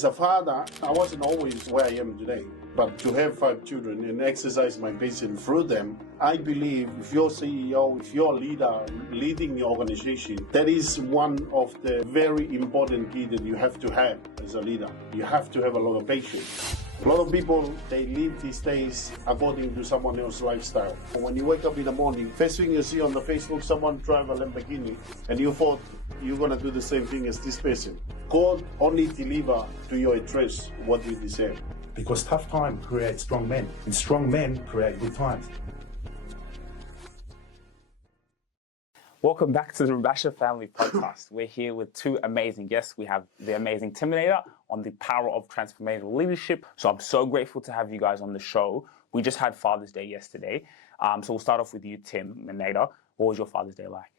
As a father, I wasn't always where I am today. But to have 5 children and exercise my passion through them, I believe if you're CEO, if you're a leader leading your organization, that is one of the very important key that you have to have as a leader. You have to have a lot of patience. A lot of people, they live these days according to someone else's lifestyle. When you wake up in the morning, first thing you see on the Facebook, someone drive a Lamborghini, and you thought you're going to do the same thing as this person. God only deliver to your address what you deserve. Because tough times create strong men, and strong men create good times. Welcome back to the Rabasha Family Podcast. We're here with 2 amazing guests. We have the amazing Timinator on the power of transformational leadership. So I'm so grateful to have you guys on the show. We just had Father's Day yesterday. So we'll start off with you, Timinator. What was your Father's Day like?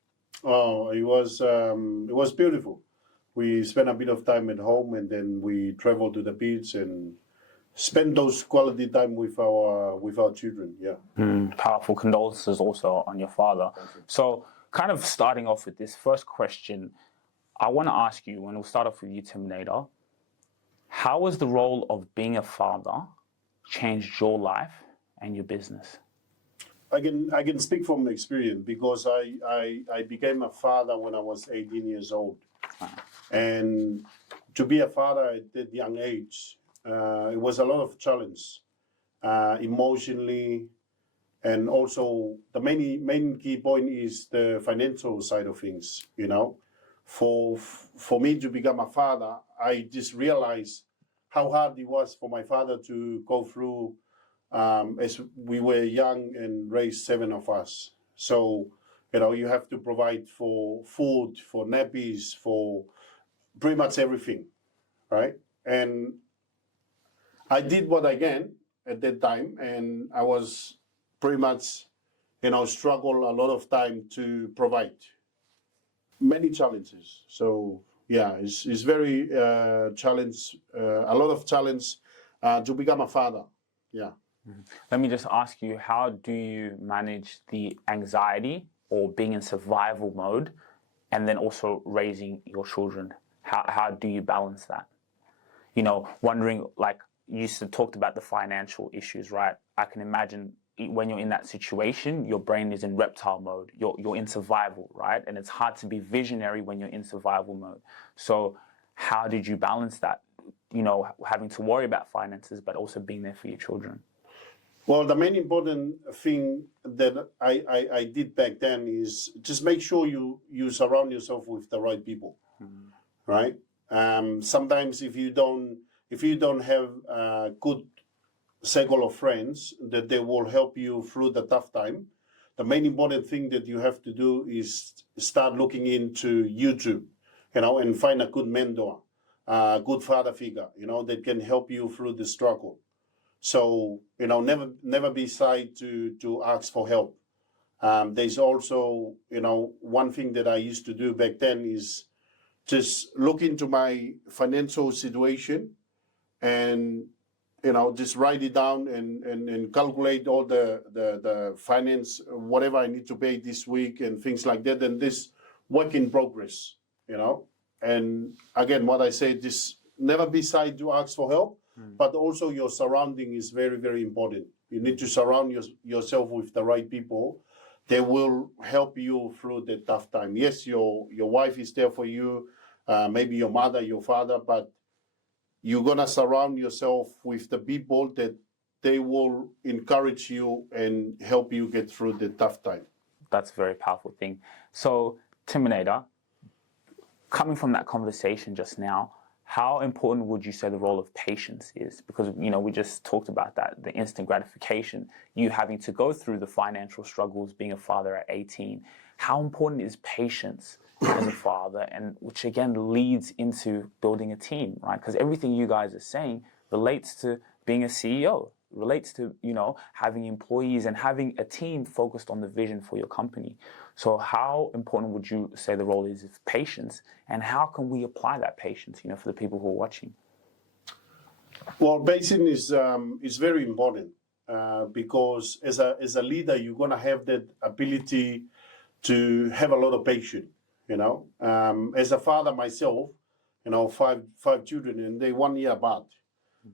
Oh, it was beautiful. We spent a bit of time at home, and then we traveled to the beach and spend those quality time with our children. Yeah. Powerful condolences also on your father. So kind of starting off with this first question, I want to ask you, and we'll start off with you, Timinator. How has the role of being a father changed your life and your business? I can speak from experience because I became a father when I was 18 years old. And to be a father at that young age, it was a lot of challenge, emotionally, and also the main key point is the financial side of things. You know, for me to become a father, I just realized how hard it was for my father to go through as we were young and raised 7 of us. So, you know, you have to provide for food, for nappies, for pretty much everything, right? And I did what I can at that time, and I was pretty much, struggle a lot of time to provide. Many challenges. So yeah, it's very a lot of challenge to become a father. Yeah. Let me just ask you, how do you manage the anxiety or being in survival mode and then also raising your children? How do you balance that? You know, wondering, like you talked about the financial issues, right? I can imagine when you're in that situation, your brain is in reptile mode. You're in survival, right? And it's hard to be visionary when you're in survival mode. So how did you balance that? You know, having to worry about finances, but also being there for your children. Well, the main important thing that I did back then is just make sure you surround yourself with the right people, right? Sometimes if you don't have a good circle of friends that they will help you through the tough time, the main important thing that you have to do is start looking into YouTube, and find a good mentor, a good father figure, that can help you through the struggle. So, never be shy to ask for help. There's also, one thing that I used to do back then is just look into my financial situation and, just write it down and calculate all the finance, whatever I need to pay this week and things like that. And this work in progress, And again, what I say, just never be shy to ask for help. But also your surrounding is very, very important. You need to surround yourself with the right people. They will help you through the tough time. Yes, your wife is there for you, maybe your mother, your father, but you're going to surround yourself with the people that they will encourage you and help you get through the tough time. That's a very powerful thing. So, Timinator, coming from that conversation just now, how important would you say the role of patience is? Because, we just talked about that, the instant gratification, you having to go through the financial struggles, being a father at 18. How important is patience as a father, and which again leads into building a team, right? Because everything you guys are saying relates to being a CEO, relates to, having employees and having a team focused on the vision for your company. So how important would you say the role is of patience, and how can we apply that patience, for the people who are watching? Well, patience is very important because as a leader, you're going to have that ability to have a lot of patience. As a father myself, five children, and they 1 year apart.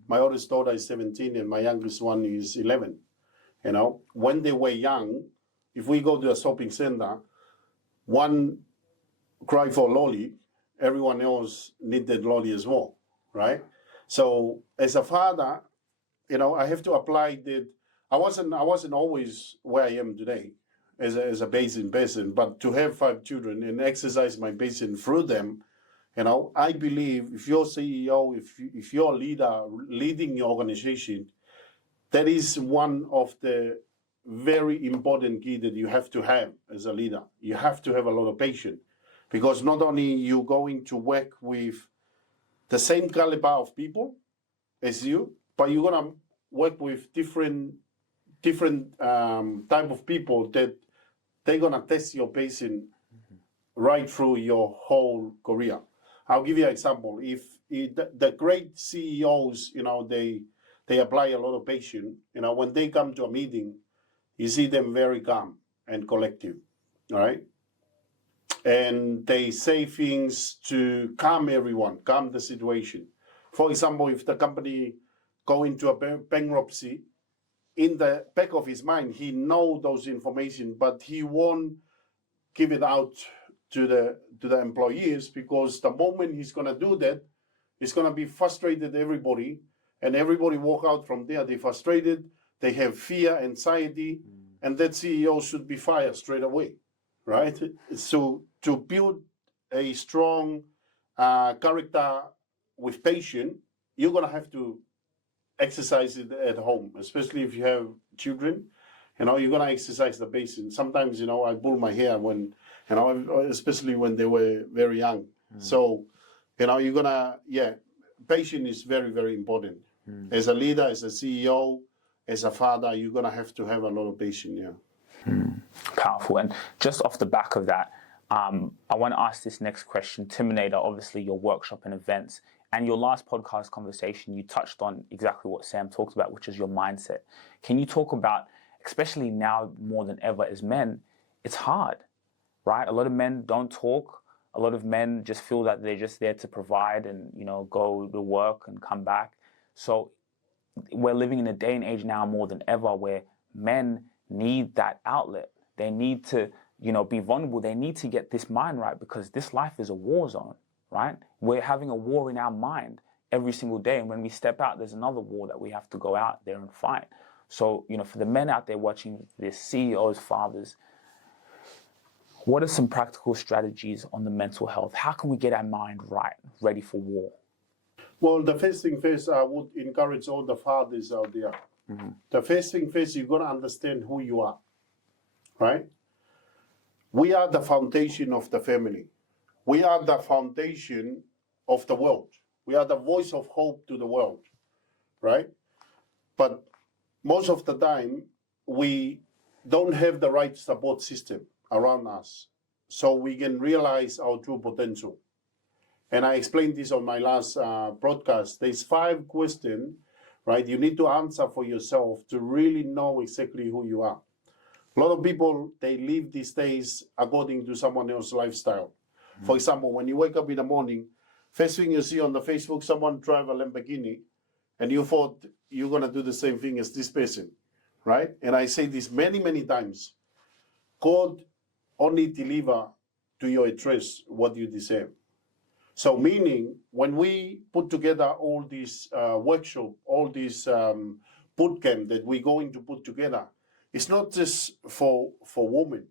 My oldest daughter is 17, and my youngest one is 11. When they were young, if we go to a shopping center, one cry for lolly, everyone else needed lolly as well, right? So as a father, I have to apply that. I wasn't always where I am today as a patient person, but to have 5 children and exercise my patience through them, I believe if you're CEO, if you're a leader leading your organization, that is one of the very important key that you have to have as a leader. You have to have a lot of patience, because not only you're going to work with the same caliber of people as you, but you're gonna work with different type of people that they're gonna test your patience right through your whole career. I'll give you an example. If the great CEOs, they apply a lot of patience. When they come to a meeting, you see them very calm and collective, all right? And they say things to calm everyone, calm the situation. For example, if the company go into a bankruptcy, in the back of his mind, he knows those information, but he won't give it out to the employees, because the moment he's gonna do that, it's gonna be frustrated everybody, and everybody walk out from there, they frustrated, they have fear, anxiety, and that CEO should be fired straight away, right? So to build a strong character with patience, you're gonna have to exercise it at home, especially if you have children. You're gonna exercise the patience. Sometimes, I pull my hair when, especially when they were very young. So, you're gonna, patience is very, very important. As a leader, as a CEO, as a father, you're gonna have to have a lot of patience. Powerful. And just off the back of that, I want to ask this next question. Timinator, obviously your workshop and events, and your last podcast conversation, you touched on exactly what Sam talked about, which is your mindset. Can you talk about, especially now more than ever as men, it's hard, right? A lot of men don't talk. A lot of men just feel that they're just there to provide and, go to work and come back. So we're living in a day and age now more than ever where men need that outlet. They need to, be vulnerable. They need to get this mind right, because this life is a war zone, right? We're having a war in our mind every single day. And when we step out, there's another war that we have to go out there and fight. So, for the men out there watching this, CEOs, fathers, what are some practical strategies on the mental health? How can we get our mind right, ready for war? Well, the first thing first, I would encourage all the fathers out there. The first thing first, you've got to understand who you are, right? We are the foundation of the family. We are the foundation of the world. We are the voice of hope to the world, right? But most of the time, we don't have the right support system around us, so we can realize our true potential. And I explained this on my last broadcast. There's 5 questions, right? You need to answer for yourself to really know exactly who you are. A lot of people, they live these days according to someone else's lifestyle. For example, when you wake up in the morning, first thing you see on the Facebook, someone drive a Lamborghini, and you thought you're gonna do the same thing as this person, right? And I say this many, many times. God only deliver to your address what you deserve. So meaning, when we put together all these workshop, all these boot camp that we're going to put together, it's not just for women,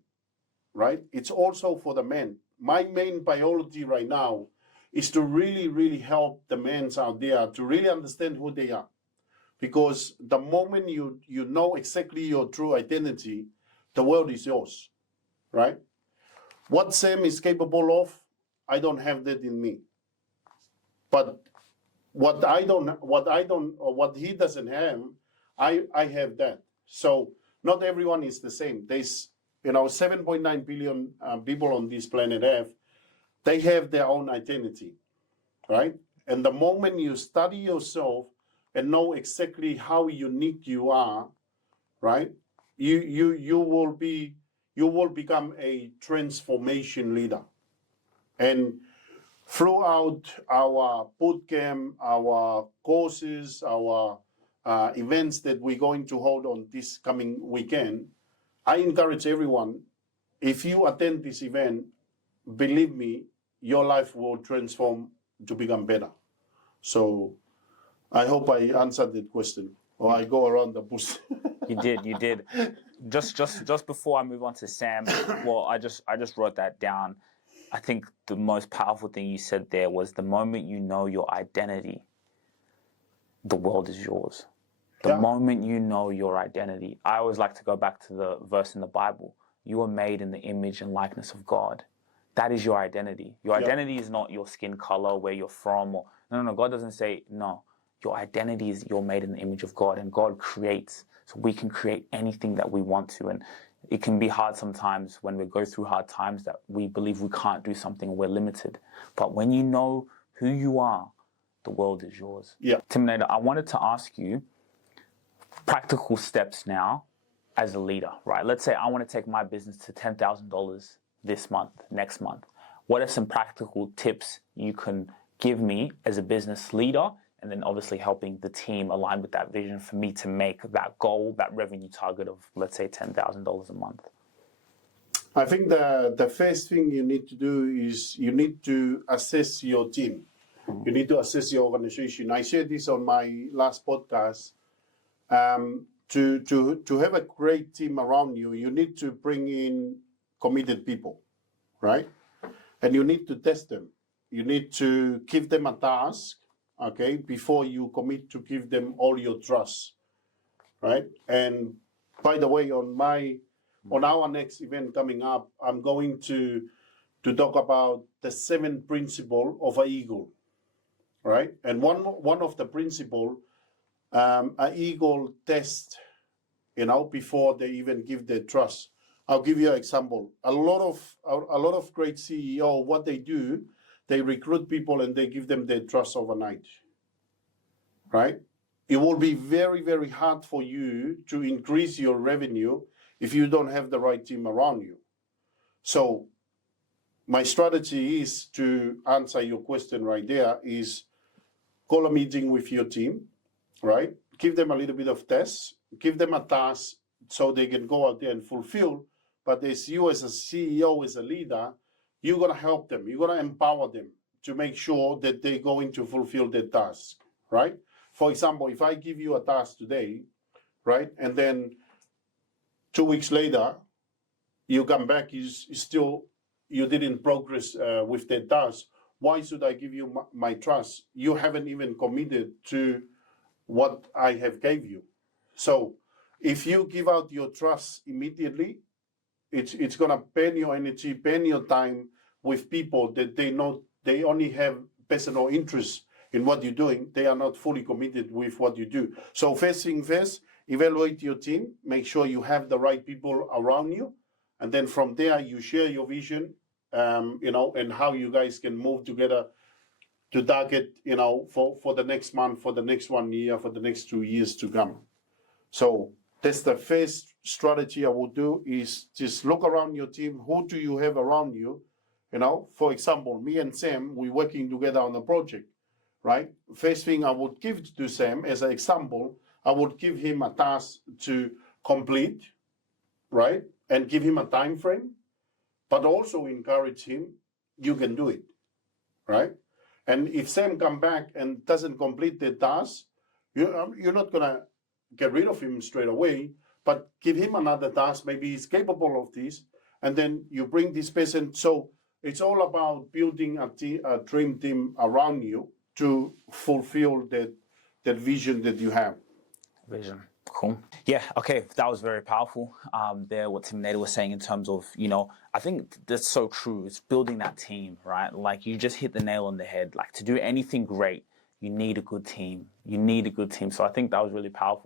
right? It's also for the men. My main priority right now is to really, really help the men out there to really understand who they are. Because the moment you know exactly your true identity, the world is yours, right? What Sam is capable of, I don't have that in me. But what he doesn't have, I have that. So not everyone is the same. There's 7.9 billion people on this planet Earth. They have their own identity, right? And the moment you study yourself and know exactly how unique you are, right? You will become a transformation leader. And throughout our bootcamp, our courses, our events that we're going to hold on this coming weekend, I encourage everyone, if you attend this event, believe me, your life will transform to become better. So I hope I answered that question, or I go around the bush. You did. Just before I move on to Sam, well, I just wrote that down. I think the most powerful thing you said there was the moment you know your identity, the world is yours. The moment you know your identity. I always like to go back to the verse in the Bible. You are made in the image and likeness of God. That is your identity. Your identity is not your skin color, where you're from. Or no. God doesn't say, no. Your identity is you're made in the image of God, and God creates. So we can create anything that we want to. And it can be hard sometimes when we go through hard times that we believe we can't do something, we're limited. But when you know who you are, the world is yours. Yeah. Timinator, I wanted to ask you practical steps now as a leader, right? Let's say I want to take my business to $10,000 this month, next month. What are some practical tips you can give me as a business leader, and then obviously helping the team align with that vision for me to make that goal, that revenue target of, let's say, $10,000 a month? I think the first thing you need to do is you need to assess your team. You need to assess your organization. I shared this on my last podcast. To have a great team around you, you need to bring in committed people, right? And you need to test them. You need to give them a task, okay, before you commit to give them all your trust, right? And by the way, on our next event coming up, I'm going to talk about the 7 principles of an eagle, right? And one of the principles, an eagle test, before they even give their trust. I'll give you an example. A lot of great CEO, what they do, they recruit people and they give them their trust overnight, right? It will be very, very hard for you to increase your revenue if you don't have the right team around you. So my strategy is to answer your question right there is call a meeting with your team, right? Give them a little bit of tests, give them a task so they can go out there and fulfill. But as you as a CEO, as a leader, you're going to help them. You're going to empower them to make sure that they're going to fulfill their task, right? For example, if I give you a task today, right, and then 2 weeks later, you come back, you didn't progress with that task. Why should I give you my trust? You haven't even committed to what I have gave you. So if you give out your trust immediately, it's gonna burn your energy, burn your time with people that they only have personal interest in what you're doing. They are not fully committed with what you do. So first thing first, evaluate your team, make sure you have the right people around you, and then from there you share your vision, and how you guys can move together to target, for the next month, for the next 1 year, for the next 2 years to come. So that's the first strategy I would do, is just look around your team. Who do you have around you? For example, me and Sam, we're working together on a project, right? First thing I would give to Sam as an example, I would give him a task to complete, right? And give him a time frame, but also encourage him, you can do it, right? And if Sam come back and doesn't complete the task, you're not gonna get rid of him straight away, but give him another task. Maybe he's capable of this, and then you bring this person. So it's all about building a dream team around you to fulfill that vision that you have. Vision. Cool. Yeah, okay, that was very powerful. There, what Timinator was saying in terms of, I think that's so true. It's building that team, right? Like, you just hit the nail on the head. Like, to do anything great, you need a good team. You need a good team. So I think that was really powerful.